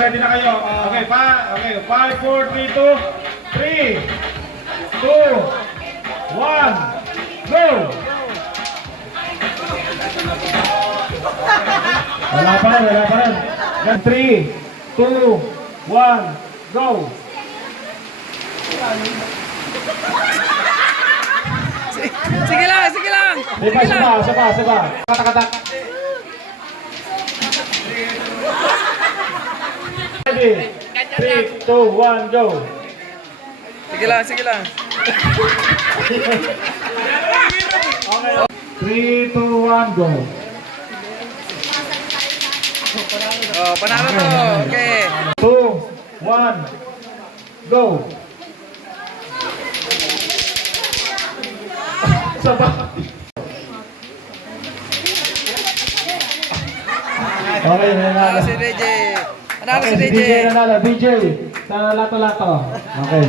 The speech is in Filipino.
ready na kayo. Okay, okay. 5, 4, 3, 2, 1, go! Wala pa rin. 3, 2, 1, go! Sige lang. Saba. Katak. Ready? 3, 2, 1, go! Sige lang. Okay. 3, 2, 1, go! Oh, panalo to. Okay. 2, 1, go! Saba. Okay, Panalo si DJ. DJ nanalo. DJ, sa lato-lato. Okay.